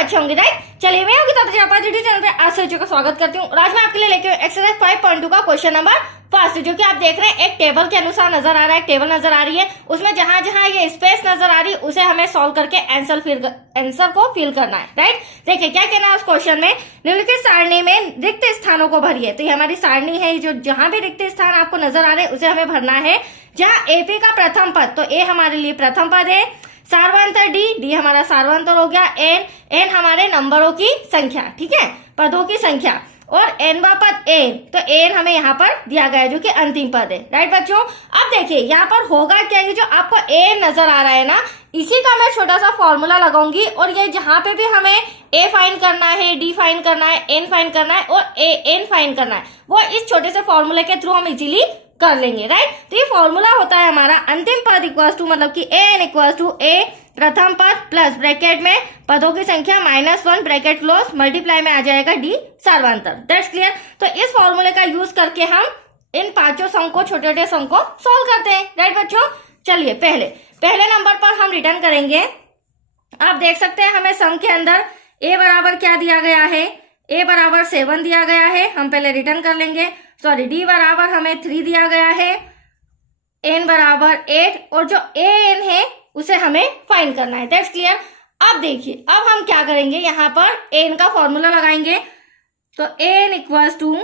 अच्छे होंगे, राइट। चलिए मैं होगी तब यूट्यूब चैनल पे आप सभी का स्वागत करती हूँ। और आज मैं आपके लिए लेके एक्सरसाइज 5.2 का क्वेश्चन नंबर फर्स्ट, जो कि आप देख रहे हैं एक टेबल के अनुसार नजर आ रहा है, टेबल नजर आ रही है, उसमें जहां जहां ये स्पेस नजर आ रही है उसे हमें सॉल्व करके आंसर को फिल करना है, राइट। देखिए क्या कहना है उस क्वेश्चन में, निम्नलिखित सारणी में रिक्त स्थानों को भरिए। तो ये हमारी सारणी है, जो जहां भी रिक्त स्थान आपको नजर आ रहे हैं उसे हमें भरना है। जहां एपी का प्रथम पद, तो ए हमारे लिए प्रथम पद है, सार्वंतर डी हमारा सार्वंतर हो गया, एन हमारे नंबरों की संख्या, ठीक है, पदों की संख्या, और एनवा पद एन, तो एन हमें यहाँ पर दिया गया है जो कि अंतिम पद है, राइट बच्चों। अब देखिए यहाँ पर होगा क्या, ये जो आपको एन नजर आ रहा है ना, इसी का मैं छोटा सा फॉर्मूला लगाऊंगी, और ये जहां पे भी हमें ए फाइन करना है, डी फाइन करना है, एन फाइन करना है और एन फाइन करना है, वो इस छोटे से फॉर्मूले के थ्रू हम इजीली कर लेंगे, राइट। तो ये फॉर्मूला होता है हमारा अंतिम पद इक्वल्स टू, मतलब कि एन इक्वल्स टू ए प्रथम पद प्लस ब्रैकेट में पदों की संख्या -1 ब्रैकेट क्लोज मल्टीप्लाई में आ जाएगा डी सार्वंतर, दैट्स क्लियर। तो इस फॉर्मूले का यूज करके हम इन पांचों सम को, छोटे छोटे सम को सॉल्व करते हैं, राइट बच्चों। चलिए पहले नंबर पर हम रिटर्न करेंगे। आप देख सकते हैं हमें सम के अंदर ए बराबर क्या दिया गया है, ए बराबर 7 दिया गया है, हम पहले रिटर्न कर लेंगे। सॉरी, डी बराबर हमें 3 दिया गया है, एन बराबर 8, और जो ए एन है उसे हमें फाइंड करना है, दैट्स क्लियर। अब देखिए अब हम क्या करेंगे, यहाँ पर एन का फॉर्मूला लगाएंगे। तो एन इक्वल्स टू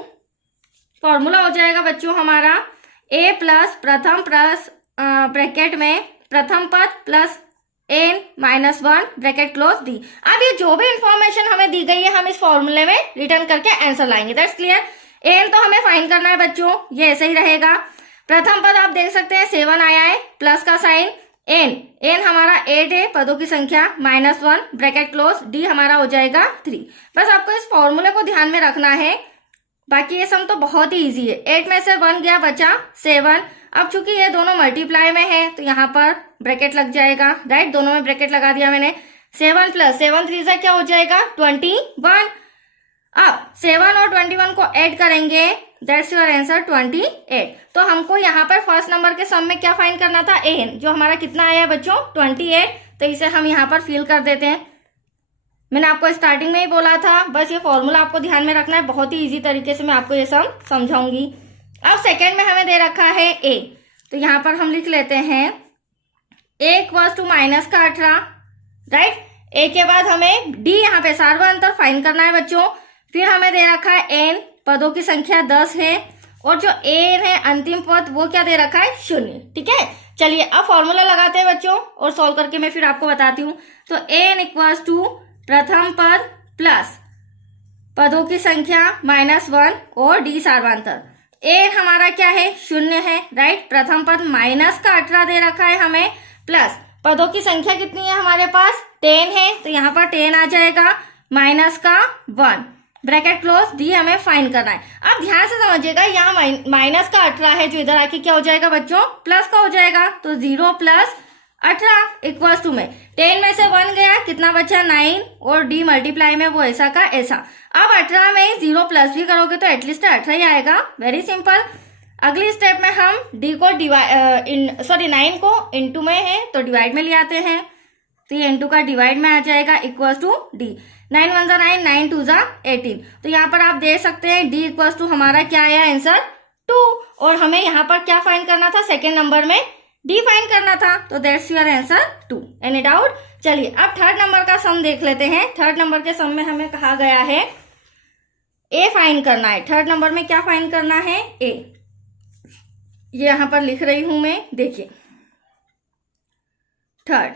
फॉर्मूला हो जाएगा बच्चों हमारा ए प्लस प्रथम प्लस ब्रैकेट में प्रथम पद plus N -1 bracket close D. अब ये जो भी इंफॉर्मेशन हमें दी गई है हम इस फॉर्मूले में रिटर्न करके आंसर लाएंगे, दैट्स क्लियर। एन तो हमें फाइंड करना है बच्चों, ये ऐसे ही रहेगा। प्रथम पद आप देख सकते हैं 7 आया है, प्लस का साइन, एन हमारा 8 है, पदों की संख्या -1 ब्रैकेट क्लोज, डी हमारा हो जाएगा 3। बस आपको इस फॉर्मूले को ध्यान में रखना है, बाकी ये सम तो बहुत ही इजी है। 8 में से 1 गया, बचा 7। अब चूंकि ये दोनों मल्टीप्लाई में है तो यहाँ पर ब्रैकेट लग जाएगा, राइट, दोनों में ब्रैकेट लगा दिया मैंने। 7 प्लस 7 3 से क्या हो जाएगा 21। अब 7 और 21 को ऐड करेंगे, दैट्स योर आंसर 28। तो हमको यहाँ पर फर्स्ट नंबर के सम में क्या फाइंड करना था, एन, जो हमारा कितना आया है बच्चों 28। तो इसे हम यहाँ पर फिल कर देते हैं। मैंने आपको स्टार्टिंग में ही बोला था, बस ये फॉर्मूला आपको ध्यान में रखना है, बहुत ही इजी तरीके से मैं आपको ये सम समझाऊंगी। अब सेकेंड में हमें दे रखा है ए, तो यहाँ पर हम लिख लेते हैं ए इक्वल्स टू -18, राइट। ए के बाद हमें डी, यहाँ पे सार्वंतर फाइंड करना है बच्चों। फिर हमें दे रखा है एन, पदों की संख्या 10 है, और जो एन है अंतिम पद वो क्या दे रखा है 0, ठीक है। चलिए अब फॉर्मूला लगाते हैं बच्चों, और सॉल्व करके मैं फिर आपको बताती हूँ। तो एन इक्वल्स टू प्रथम पद प्लस पदों की संख्या -1 और डी सार्वंतर। एन हमारा क्या है 0 है, राइट। प्रथम पद -18 दे रखा है हमें, प्लस पदों की संख्या कितनी है हमारे पास 10 है, तो यहाँ पर 10 आ जाएगा, -1 ब्रैकेट क्लोज, डी हमें फाइंड करना है। अब ध्यान से समझिएगा, यहाँ -18 है, जो इधर आके क्या हो जाएगा बच्चों प्लस का हो जाएगा, तो 0 + 18 इक्वल्स टू में 10 में से 1 गया, कितना बचा 9, और डी मल्टीप्लाई में वो ऐसा का ऐसा। अब 18 में 0 प्लस भी करोगे तो एटलीस्ट 18 ही आएगा, वेरी सिंपल। अगली स्टेप में हम डी को 9 को इंटू में है तो डिवाइड में ले आते हैं, तो ये इंटू का डिवाइड में आ जाएगा इक्वल्स टू डी। 9 1 जा 9, 9 2 जा 18। तो यहाँ पर आप देख सकते हैं डी इक्वल्स टू हमारा क्या आया आंसर 2, और हमें यहाँ पर क्या फाइंड करना था, सेकेंड नंबर में डी फाइंड करना था, तो that's your answer 2। Any doubt. चलिए अब थर्ड नंबर का सम देख लेते हैं। थर्ड नंबर के सम में हमें कहा गया है ए फाइंड करना है। थर्ड नंबर में क्या फाइंड करना है, ए, ये यहां पर लिख रही हूं मैं, देखिए third,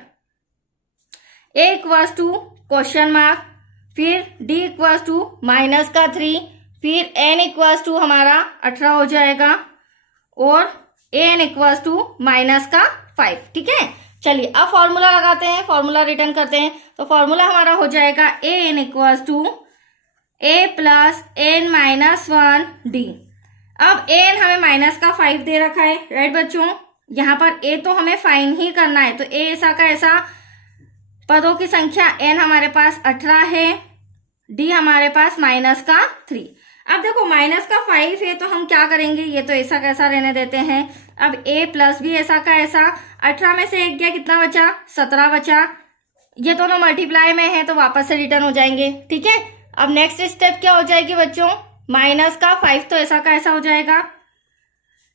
A equals to question mark, फिर डी इक्वल्स टू -3, फिर एन इक्वल्स टू हमारा 18 हो जाएगा, और एन इक्वल्स टू -5, ठीक है। चलिए अब फॉर्मूला लगाते हैं, फॉर्मूला रिटर्न करते हैं। तो फॉर्मूला हमारा हो जाएगा a n equals to A plus N -1 d. अब एन हमें -5 दे रखा है, राइट बच्चों। यहाँ पर ए तो हमें फाइन ही करना है, तो ए ऐसा का ऐसा, पदों की संख्या एन हमारे पास 18 है, डी हमारे पास -3। अब देखो -5 है तो हम क्या करेंगे, ये तो ऐसा कैसा रहने देते हैं। अब a प्लस भी ऐसा का ऐसा, 18 में से 1 गया, कितना बचा 17 बचा, ये दोनों मल्टीप्लाई में है तो वापस से रिटर्न हो जाएंगे, ठीक है। अब नेक्स्ट स्टेप क्या हो जाएगी बच्चों, माइनस का 5 तो ऐसा का ऐसा हो जाएगा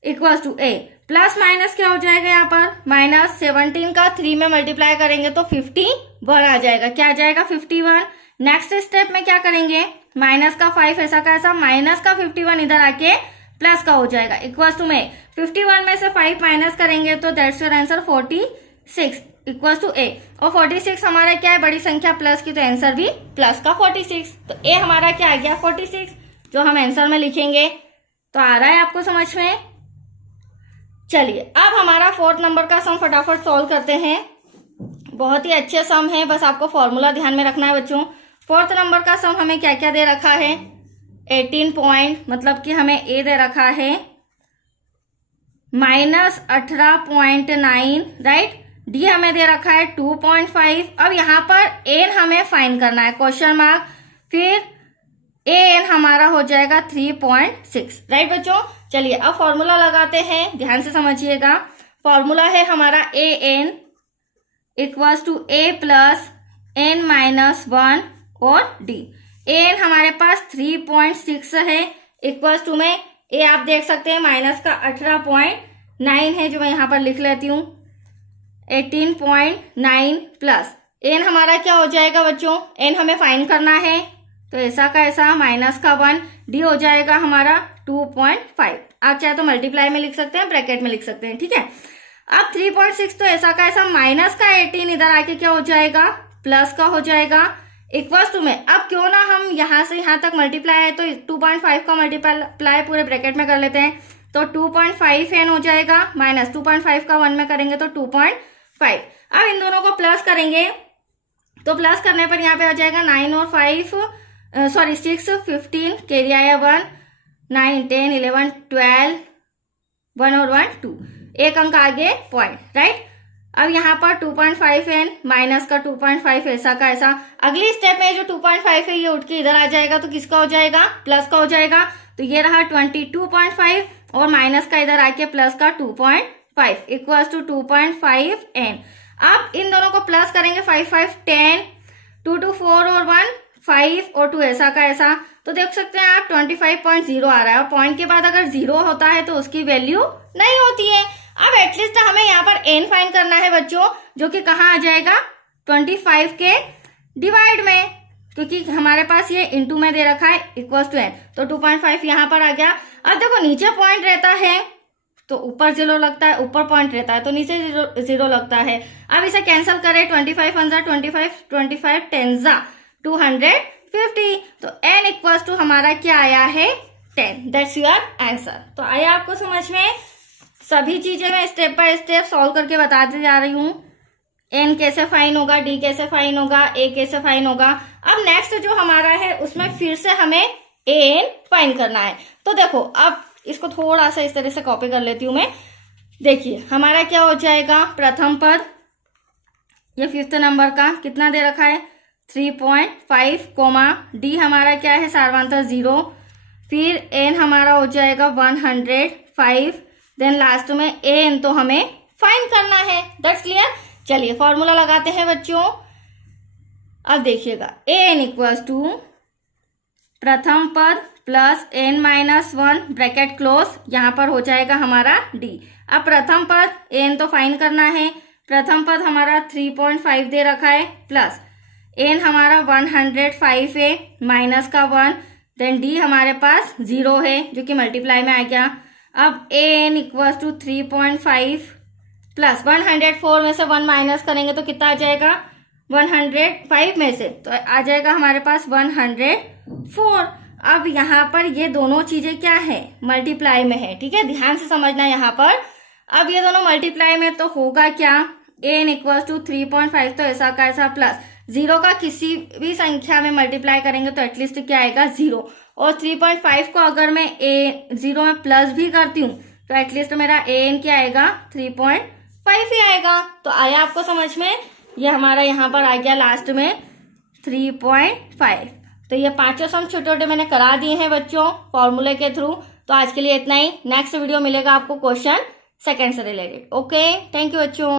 equals to A, plus minus क्या हो जाएगा यहाँ पर, माइनस 17 का 3 में मल्टीप्लाई करेंगे तो 51 आ जाएगा, क्या आ जाएगा 51। नेक्स्ट स्टेप में क्या करेंगे, माइनस का 5 ऐसा का ऐसा, माइनस का 51 इधर आके प्लस का हो जाएगा इक्वल्स टू में 51 में से 5 माइनस करेंगे तो that's your answer 46 equals to a. और 46 हमारा क्या है, बड़ी संख्या प्लस की, तो आंसर भी प्लस का 46, तो ए हमारा क्या आ गया 46, जो हम आंसर में लिखेंगे। तो आ रहा है आपको समझ में। चलिए अब हमारा 4th नंबर का सम फटाफट सॉल्व करते हैं। बहुत ही अच्छे सम है, बस आपको फॉर्मूला ध्यान में रखना है बच्चों। 4th नंबर का सम हमें क्या क्या दे रखा है, 18 पॉइंट, मतलब कि हमें ए दे रखा है -18.9, राइट। डी हमें दे रखा है 2.5। अब यहाँ पर एन हमें फाइंड करना है, क्वेश्चन मार्क, फिर ए एन हमारा हो जाएगा 3.6, राइट बच्चों। चलिए अब फॉर्मूला लगाते हैं, ध्यान से समझिएगा। फॉर्मूला है हमारा a n equals to A plus N minus 1 और डी। ए एन हमारे पास 3.6 है इक्वल्स टू में ए आप देख सकते हैं माइनस का 18.9 है, जो मैं यहाँ पर लिख लेती हूँ 18.9 प्लस एन हमारा क्या हो जाएगा बच्चों, एन हमें फाइंड करना है तो ऐसा का ऐसा माइनस का 1, डी हो जाएगा हमारा 2.5। आप चाहे तो मल्टीप्लाई में लिख सकते हैं, ब्रैकेट में लिख सकते हैं, ठीक है। अब 3.6 तो ऐसा का ऐसा माइनस का 18 इधर आके क्या हो जाएगा, प्लस का हो जाएगा इक्वल्स टू में। अब क्यों ना हम यहाँ से यहाँ तक मल्टीप्लाई है तो 2.5 का मल्टीप्लाई पूरे ब्रैकेट में कर लेते हैं, तो 2.5 एन हो जाएगा, माइनस 2.5 का 1 में करेंगे तो 2.5। अब इन दोनों को प्लस करेंगे तो प्लस करने पर यहाँ पे आ जाएगा 9 और 6 15 कैरी आया 1 9 10 11 12 1 और 1 2, एक अंक आगे पॉइंट, राइट। अब यहाँ पर 2.5 एन माइनस का 2.5 ऐसा का ऐसा। अगली स्टेप में जो 2.5 है ये उठ के इधर आ जाएगा तो किसका हो जाएगा, प्लस का हो जाएगा। तो ये रहा 22.5 और माइनस का इधर आके प्लस का 2.5 इक्वल्स टू 2.5 एन। अब इन दोनों को प्लस करेंगे 5 5 10 2 2 4 और 1 5 और 2 ऐसा का ऐसा, तो देख सकते हैं आप 25.0 आ रहा है। और पॉइंट के बाद अगर 0 होता है तो उसकी वैल्यू नहीं होती है। अब एटलीस्ट हमें यहाँ पर एन फाइंड करना है बच्चों, जो कि कहाँ आ जाएगा 25 के डिवाइड में, क्योंकि हमारे पास ये इनटू में दे रखा है इक्वल्स टू एन, तो 2.5 यहाँ पर आ गया। अब देखो नीचे पॉइंट रहता है तो ऊपर 0 लगता है, ऊपर पॉइंट रहता है तो नीचे 0 लगता है। अब इसे कैंसिल करें, 25 1 25 10 250, तो n इक्वल्स टू हमारा क्या आया है 10, दैट्स योर आंसर। तो आया आपको समझ में। सभी चीजें मैं स्टेप बाय स्टेप सॉल्व करके बताते जा रही हूँ। n कैसे फाइन होगा, d कैसे फाइन होगा, a कैसे फाइन होगा। अब नेक्स्ट जो हमारा है उसमें फिर से हमें an फाइन करना है। तो देखो अब इसको थोड़ा सा इस तरह से कॉपी कर लेती हूँ मैं। देखिए हमारा क्या हो जाएगा, प्रथम पद ये 5th नंबर का कितना दे रखा है 3.5 कोमा डी हमारा क्या है सार्वंतर 0, फिर एन हमारा हो जाएगा 105, देन लास्ट में एन तो हमें फाइंड करना है। That's clear. चलिए फॉर्मूला लगाते हैं बच्चों। अब देखिएगा एन इक्वल्स टू प्रथम पद plus N minus 1 bracket close, यहाँ पर हो जाएगा हमारा डी। अब प्रथम पद एन तो फाइंड करना है, प्रथम पद हमारा 3.5 दे रखा है प्लस एन हमारा 105 है माइनस का 1, देन डी हमारे पास 0 है जो कि मल्टीप्लाई में आ गया। अब एन इक्वल्स टू 3.5 प्लस 104 में से 1 माइनस करेंगे तो कितना आ जाएगा 105 में से तो आ जाएगा हमारे पास 104। अब यहाँ पर ये दोनों चीजें क्या है मल्टीप्लाई में है, ठीक है, ध्यान से समझना यहाँ पर। अब ये दोनों मल्टीप्लाई में तो होगा क्या, एन इक्वल्स टू 3.5 तो ऐसा का ऐसा प्लस 0 का किसी भी संख्या में मल्टीप्लाई करेंगे तो एटलीस्ट क्या आएगा 0, और 3.5 को अगर मैं 0 में प्लस भी करती हूँ तो एटलीस्ट मेरा एन क्या आएगा 3.5 ही आएगा। तो आया आपको समझ में। ये हमारा यहाँ पर आ गया लास्ट में 3.5। तो ये पांचों सम छोटे छोटे मैंने करा दिए हैं बच्चों फॉर्मूले के थ्रू। तो आज के लिए इतना ही। नेक्स्ट वीडियो मिलेगा आपको क्वेश्चन सेकंड से रिलेटेड। ओके, थैंक यू बच्चों।